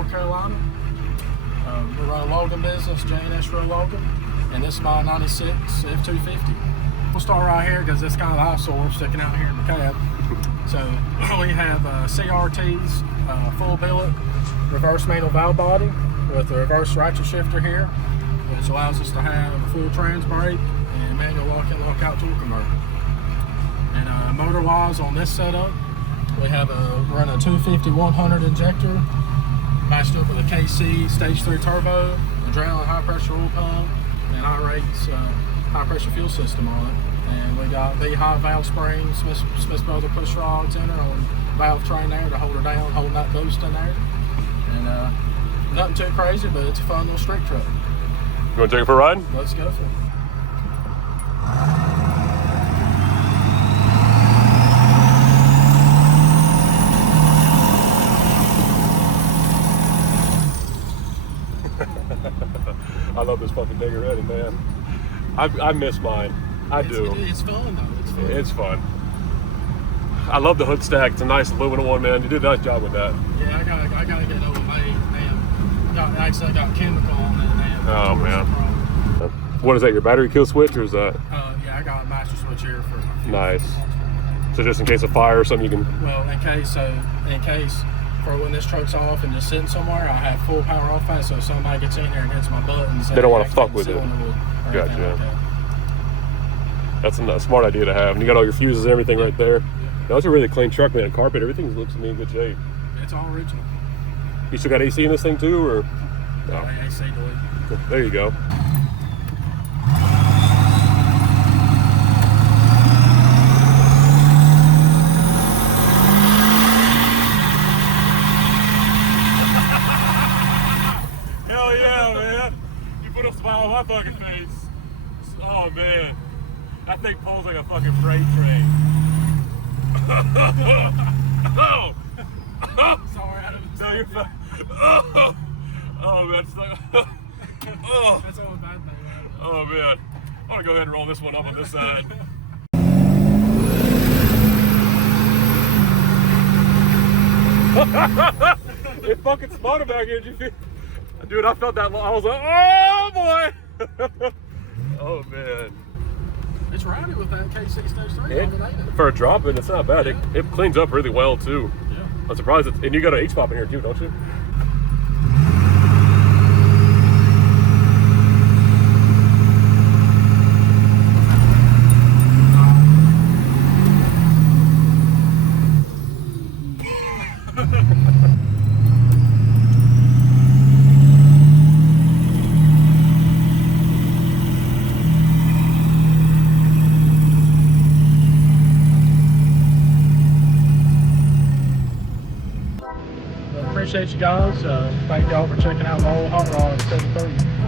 North Carolina. We run a Logan business, J&S Row Logan, and this is my 96 F250. We'll start right here because it's kind of the eyesore sticking out here in the cab. So we have CRT's full billet reverse manual valve body with the reverse ratchet shifter here, which allows us to have a full trans brake and manual lock-in, lock-out tool converter. And motor-wise on this setup, we have run a 250-100 injector matched up with a KC Stage 3 turbo, adrenaline high-pressure oil pump, and I-Rates high-pressure fuel system on it. And we got V-high valve springs, Smith Brothers push rods in there on valve train there to hold her down, holding that boost in there. And nothing too crazy, but it's a fun little street truck. You want to take it for a ride? Let's go for it. I love this fucking thing already, man. I miss mine. I do. It's fun though. It's fun. It's fun. I love the hood stack. It's a nice aluminum one, man. You did a nice job with that. Yeah, I gotta get over made, man. I got chemical on it, man. Oh man. What is that? Your battery kill switch, or is that? Yeah, I got a master switch here for. Nice. So just in case of fire or something, you can. Well, in case for when this truck's off and just sitting somewhere, I have full power off fast, so if somebody gets in here and hits my buttons, they don't want to fuck with it. Gotcha. Like that's a smart idea to have. And you got all your fuses and everything right there. Now, it's a really clean truck, man. Carpet, everything looks to me in good shape. It's all original. You still got AC in this thing too, or? No, AC delete. There you go. Hell yeah, man. You put a smile on my fucking face. Oh, man. That thing pulls like a fucking freight train. Oh! Sorry, I didn't. No, you're fine. Oh, oh man. It's like, oh. That's all a bad thing, man. Oh, man. I'm going to go ahead and roll this one up on this side. It's fucking smarter back here. Did you feel? Dude, I felt that. I was like, oh boy. Oh man. It's rowdy with that KC Stage 3. For a drop-in, it's not bad. Yeah. It cleans up really well too. Yeah. I'm surprised. And you got an H-pop in here too, don't you? Appreciate you guys. Thank y'all for checking out my old hot rod 730.